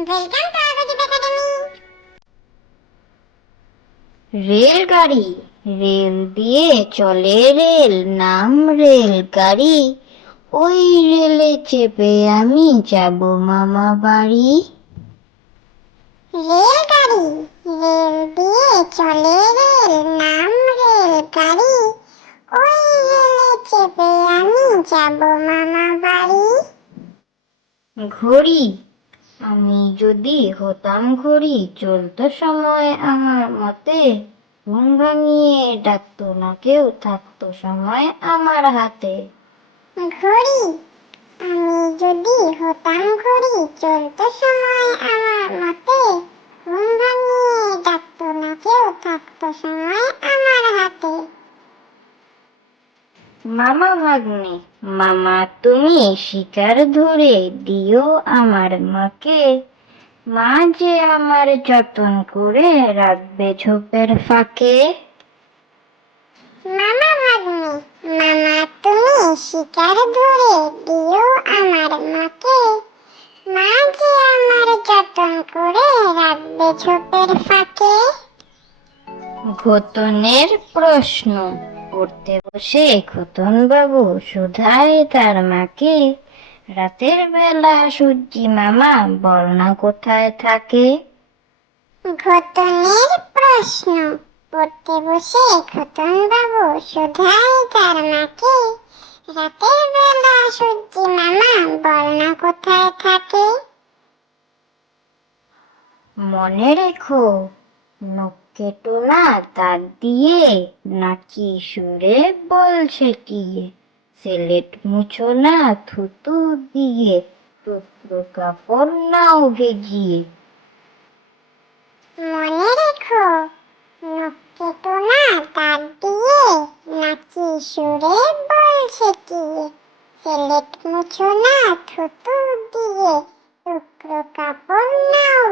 Welcome to আরবাজিত academy. রেলগাড়ি, rail দিয়ে চলে rail, নাম রেলগাড়ি। ওই রেলে চেপে আমি যাব মামা বাড়ি। রেলগাড়ি, রেল দিয়ে চলে রেল, নাম রেলগাড়ি। ওই রেলে চেপে আমি যাব মামা বাড়ি। ঘড়ি, আমি যদি হতাম ঘড়ি, চলতো সময় আমার মতে। ঘুম ভাঙিয়ে ডাকতো না কেউ, থাকতো সময় আমার হাতে। ঘড়ি, আমি যদি হতাম ঘড়ি, চলতো সময় আমার মতে। ঘুম ভাঙিয়ে ডাকতো না কেউ, থাকতো সময় আমার হাতে। মামা ভাগ্নে, মামা তুমি শিকার ধরে দিও আমার মাকে। মা যে আমার যতন করে রাখবে ঝোপের ফাঁকে। মামা ভাগ্নে, মামা তুমি শিকার ধরে দিও আমার মাকে। মা যে আমার যতন করে রাখবে ঝোপের ফাঁকে। ঘোতনের প্রশ্ন, পড়তে বসে খোতন বাবু শুধায় তার মাকে। রাতের বেলা সূর্যি মামা বলনা কোথায় থাকে। ঘোতনের প্রশ্ন, পড়তে বসে খোতন বাবু শুধায় তার মাকে। রাতের বেলা সূর্যি মামা বলনা কোথায় থাকে। মনে রেখো, নখ কেটো না তার দিয়ে, নাকি সুরে বলছে কি। সেলেট মুছো না থুতু দিয়ে, টুকরো কাপড় নাও ভিজিয়ে। মনে রেখো, নখ কেটো না তার দিয়ে, নাকি সুরে বলছে কি। সিলেট মুছো না থুতু দিয়ে, টুকরো কাপড় নাও